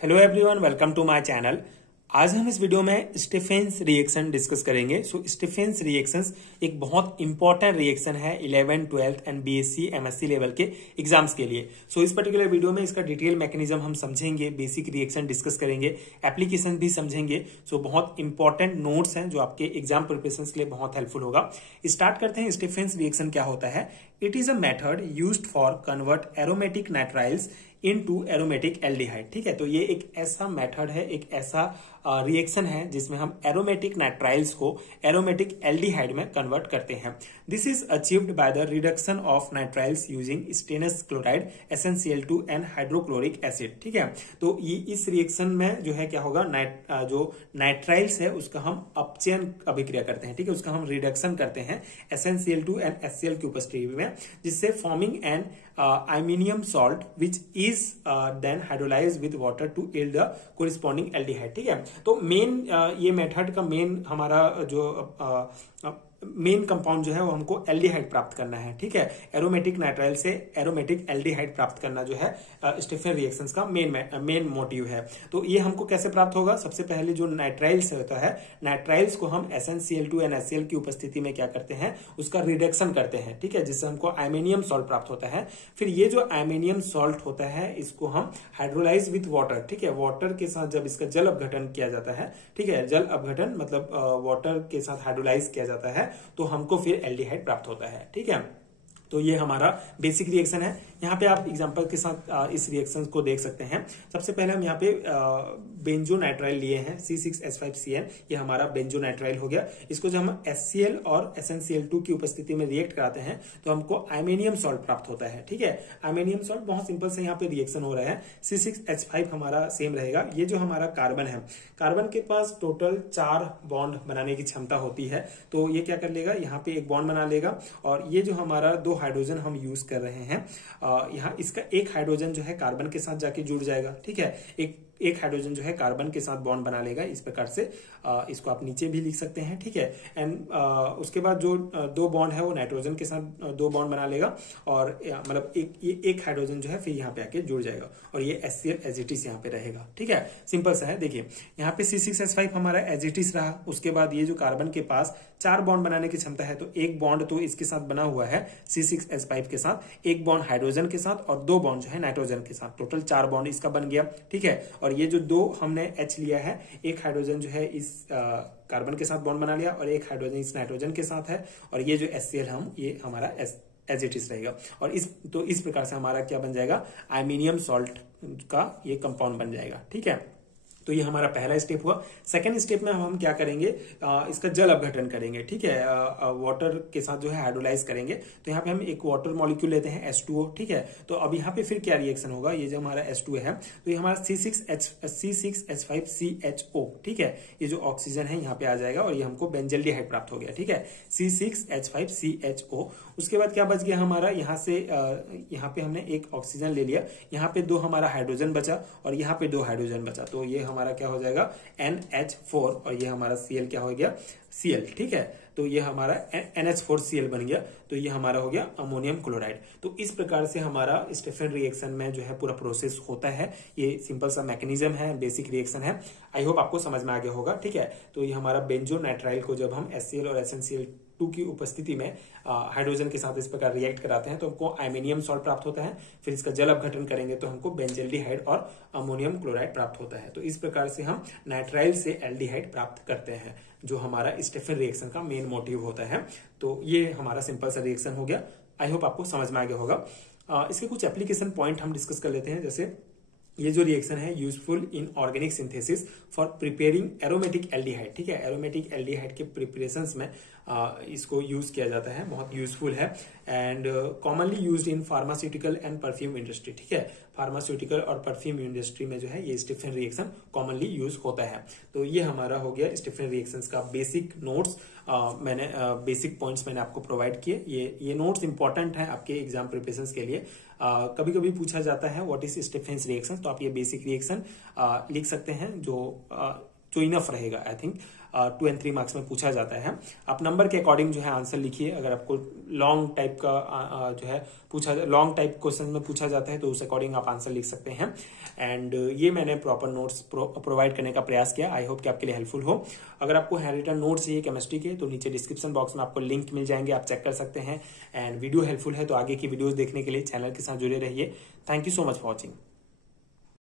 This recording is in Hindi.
Hello everyone, welcome to my channel. आज हम इस वीडियो में स्टीफेंस रिएक्शन डिस्कस करेंगे। स्टीफेंस रिएक्शंस एक बहुत इंपॉर्टेंट रिएक्शन है 11th, 12th and BSc MSc level के एग्जाम्स के लिए। इस पर्टिकुलर वीडियो में इसका डिटेल मैकेनिज्म हम समझेंगे, बेसिक रिएक्शन डिस्कस करेंगे, एप्लीकेशन भी समझेंगे। बहुत इंपॉर्टेंट नोट्स हैं जो आपके एग्जाम प्रिपरेशन के लिए बहुत हेल्पफुल होगा। स्टार्ट करते हैं। स्टीफेंस रिएक्शन क्या होता है? It is a method used for convert aromatic nitriles into aromatic aldehyde. ठीक है, तो ये एक ऐसा मेथड है, एक ऐसा रिएक्शन है जिसमें हम एरोमेटिक नाइट्राइल्स को एरोमेटिक एल्डिहाइड में कन्वर्ट करते हैं। This is achieved by the reduction of nitriles using stannous chloride SnCl2 and hydrochloric acid. ठीक है, तो ये इस रिएक्शन में जो है क्या होगा, जो नाइट्राइल्स है उसका हम अपचयन अभिक्रिया करते हैं। ठीक है, उसका हम रिडक्शन करते हैं SnCl2 एंड HCl की उपस्थिति में, जिससे forming an iminium salt which is then hydrolyzed with water to yield the corresponding aldehyde। ठीक है, तो मेन ये मेथड का मेन हमारा जो मेन कंपाउंड जो है वो हमको एल्डिहाइड प्राप्त करना है। ठीक है, एरोमेटिक नाइट्राइल से एरोमेटिक एल्डिहाइड प्राप्त करना जो है स्टीफेन रिएक्शंस का मेन मोटिव है। तो ये हमको कैसे प्राप्त होगा? सबसे पहले जो नाइट्राइल्स होता है, नाइट्राइल्स को हम SnCl2 एंड HCl की उपस्थिति में क्या करते हैं, उसका रिडक्शन करते हैं। ठीक है, जिससे हमको आइमेनियम सॉल्ट प्राप्त होता है। फिर ये जो आइमेनियम सॉल्ट होता है इसको हम हाइड्रोलाइज विथ वाटर। ठीक है, वाटर के साथ जब इसका जल अपघटन किया जाता है, ठीक है, जल अपघटन मतलब वाटर के साथ हाइड्रोलाइज किया जाता है, तो हमको फिर एल्डिहाइड प्राप्त होता है। ठीक है, तो ये हमारा बेसिक रिएक्शन है। यहाँ पे आप एग्जांपल के साथ इस रिएक्शन को देख सकते हैं। सबसे पहले हम यहाँ पे बेंजोनाइट्राइल लिए हैं C6H5Cl। ये हमारा बेंजोनाइट्राइल हो गया। इसको जब हम HCl और SnCl2 की उपस्थिति में रिएक्ट कराते हैं तो हमको आइमेनियम सॉल्ट प्राप्त होता है। ठीक है, आइमेनियम सॉल्ट बहुत सिंपल से यहाँ पे रिएक्शन हो रहा है। C6H5 हमारा सेम रहेगा। ये जो हमारा कार्बन है, कार्बन के पास टोटल 4 बॉन्ड बनाने की क्षमता होती है। तो ये क्या कर लेगा, यहाँ पे एक बॉन्ड बना लेगा, और ये जो हमारा 2 हाइड्रोजन हम यूज कर रहे हैं, यहाँ इसका एक हाइड्रोजन जो है कार्बन के साथ जाके जुड़ जाएगा। ठीक है, एक हाइड्रोजन जो है कार्बन के साथ बॉन्ड बना लेगा। इस प्रकार से इसको आप नीचे भी लिख सकते हैं। ठीक है, एंड उसके बाद जो 2 बॉन्ड है वो नाइट्रोजन के साथ 2 बॉन्ड बना लेगा, और मतलब एक हाइड्रोजन जो है फिर यहाँ पे आके जुड़ जाएगा, और ये HCl एज इट इज यहाँ पे रहेगा। ठीक है, सिंपल सा है। देखिए यहाँ पे C6H5 हमारा एज इट इज रहा। उसके बाद ये जो कार्बन के पास 4 बॉन्ड बनाने की क्षमता है, तो एक बॉन्ड तो इसके साथ बना हुआ है C6H5 के साथ, एक बॉन्ड हाइड्रोजन के साथ, और 2 बॉन्ड जो है नाइट्रोजन के साथ। टोटल 4 बॉन्ड इसका बन गया। ठीक है, और ये जो 2 हमने H लिया है, एक हाइड्रोजन जो है इस कार्बन के साथ बॉन्ड बना लिया, और एक हाइड्रोजन इस नाइट्रोजन के साथ है, और ये जो HCl ये हमारा एज इट इज रहेगा। और इस प्रकार से हमारा क्या बन जाएगा, आइमेनियम सॉल्ट का ये कंपाउंड बन जाएगा। ठीक है, तो ये हमारा पहला स्टेप हुआ। सेकंड स्टेप में हम क्या करेंगे, इसका जल अपघटन करेंगे। ठीक है, वाटर के साथ जो है हाइड्रोलाइज करेंगे। तो यहाँ पे हम एक वाटर मॉलिक्यूल लेते हैं H2O। ठीक है, तो अब यहाँ पे फिर क्या रिएक्शन होगा, ये जो हमारा H2 है, तो ये हमारा C6H5CHO। ठीक है, ये जो ऑक्सीजन है यहाँ पे आ जाएगा, और ये हमको बेंजल्डिहाइड प्राप्त हो गया। ठीक है, C6H5CHO। उसके बाद क्या बच गया हमारा, यहाँ से यहाँ पे हमने एक ऑक्सीजन ले लिया, यहाँ पे 2 हमारा हाइड्रोजन बचा, और यहाँ पे 2 हाइड्रोजन बचा। तो ये हमारा क्या हो जाएगा, NH4, और ये हमारा Cl क्या हो गया, Cl। ठीक है, तो ये हमारा NH4Cl बन गया। तो ये हमारा हो गया अमोनियम क्लोराइड। तो इस प्रकार से हमारा स्टीफेन रिएक्शन में जो है पूरा प्रोसेस होता है। ये सिंपल सा मैकेनिज्म है, बेसिक रिएक्शन है। आई होप आपको समझ में आ गया होगा। ठीक है, तो ये हमारा बेंजोनाइट्राइल को जब हम HCl और SnCl2 की उपस्थिति में हाइड्रोजन के साथ इस प्रकार रिएक्ट कराते हैं तो हमको आइमेनियम सॉल्ट प्राप्त होता है। फिर इसका जल अपघटन करेंगे तो हमको बेंजल्डिहाइड और अमोनियम क्लोराइड प्राप्त होता है। तो इस प्रकार से हम नाइट्राइल से एल्डिहाइड प्राप्त करते हैं, जो हमारा स्टीफेन रिएक्शन का मेन मोटिव होता है। तो ये हमारा सिंपल सा रिएक्शन हो गया। आई होप आपको समझ में आ गया होगा। इसके कुछ एप्लीकेशन पॉइंट हम डिस्कस कर लेते हैं। जैसे ये जो रिएक्शन है useful in organic synthesis for preparing aromatic aldehyde. ठीक है, एरोमेटिक एल्डिहाइड के प्रिपरेशंस में इसको यूज किया जाता है, बहुत यूजफुल है। And commonly used in pharmaceutical and perfume industry. ठीक है, फार्मास्यूटिकल और परफ्यूम इंडस्ट्री में जो है ये स्टीफेन रिएक्शन कॉमनली यूज होता है। तो ये हमारा हो गया स्टीफेन रिएक्शंस का बेसिक नोट्स। मैंने बेसिक पॉइंट्स मैंने आपको प्रोवाइड किए। ये नोट्स इंपॉर्टेंट है आपके एग्जाम प्रिपरेशन के लिए। कभी कभी पूछा जाता है व्हाट इज स्टीफेन रिएक्शन, तो आप ये बेसिक रिएक्शन लिख सकते हैं, जो जो इनफ रहेगा। आई थिंक 2 और 3 मार्क्स में पूछा जाता है। आप नंबर के अकॉर्डिंग जो है आंसर लिखिए। अगर आपको लॉन्ग टाइप का जो है लॉन्ग टाइप क्वेश्चन में पूछा जाता है तो उस अकॉर्डिंग आप आंसर लिख सकते हैं। एंड ये मैंने प्रॉपर नोट्स प्रोवाइड करने का प्रयास किया। आई होप कि आपके लिए हेल्पफुल हो। अगर आपको हैंड रिटन नोट्स चाहिए केमिस्ट्री के तो नीचे डिस्क्रिप्शन बॉक्स में आपको लिंक मिल जाएंगे, आप चेक कर सकते हैं। एंड वीडियो हेल्पफुल है तो आगे की वीडियोस देखने के लिए चैनल के साथ जुड़े रहिए। Thank you so much for watching.